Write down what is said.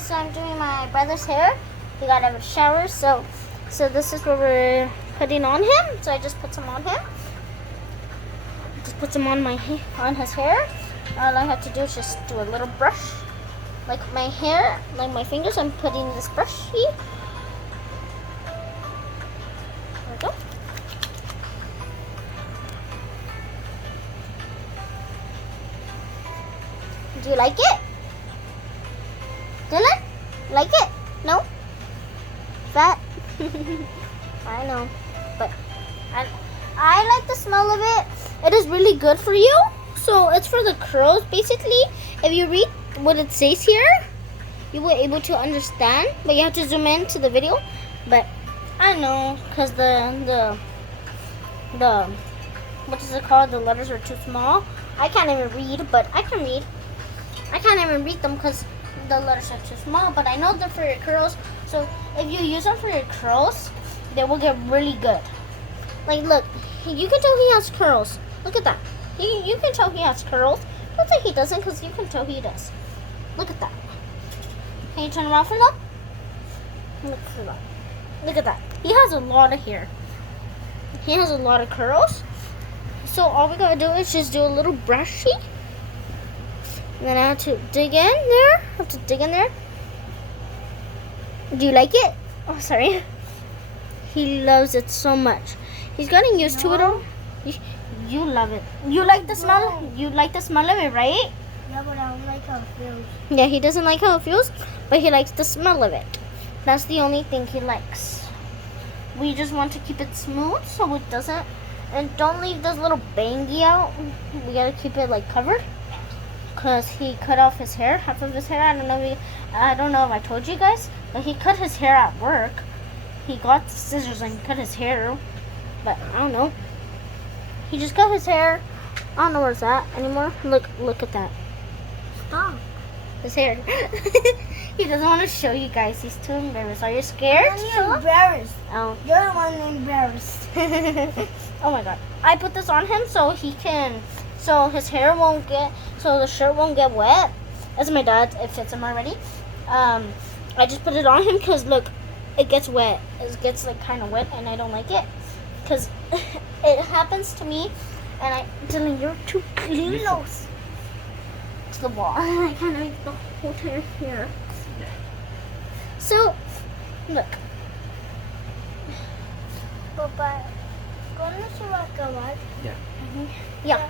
guys, I'm doing my brother's hair. We got out of the shower, so this is what we're putting on him. So I just put some on him. Just put some on on his hair. All I have to do is just do a little brush, like my hair, like my fingers. I'm putting this brush here. There we go. Do you like it? Dylan? Like it? No? Fat? I know. But I like the smell of it. It is really good for you. So it's for the curls basically. If you read what it says here, you will be able to understand. But you have to zoom in to the video. But I know because the what is it called? The letters are too small. I can't even read, but I can read. I can't even read them because the letters are too small, but I know they're for your curls. So if you use them for your curls, they will get really good. Like, look, you can tell he has curls. Look at that. You can tell he has curls. Don't say he doesn't, because you can tell he does. Look at that. Can you turn around for them? Look at that. Look at that. He has a lot of hair. He has a lot of curls. So all we gotta do is just do a little brushy. And then I have to dig in there. Do you like it? Oh, sorry. He loves it so much. He's getting used to it all. You love it. You like the smell? You like the smell of it, right? Yeah, but I don't like how it feels. Yeah, he doesn't like how it feels, but he likes the smell of it. That's the only thing he likes. We just want to keep it smooth so it doesn't. And don't leave this little bangy out. We gotta keep it like covered. Because he cut off his hair, half of his hair. I don't know if I told you guys, but he cut his hair at work. He got the scissors and cut his hair, but I don't know. He just cut his hair. I don't know where it's at anymore. Look at that. Stop. His hair. He doesn't want to show you guys. He's too embarrassed. Are you scared? I'm embarrassed. Oh. You're the one embarrassed. Oh my god. I put this on him so he can. So his hair won't get, so the shirt won't get wet. As my dad, it fits him already. I just put it on him because look, it gets wet. It gets like kind of wet, and I don't like it because it happens to me. And Dylan, you're too close to the wall. I kind of make the whole entire hair. So look. Papa, ¿cuándo se va a acabar? Yeah. Yeah.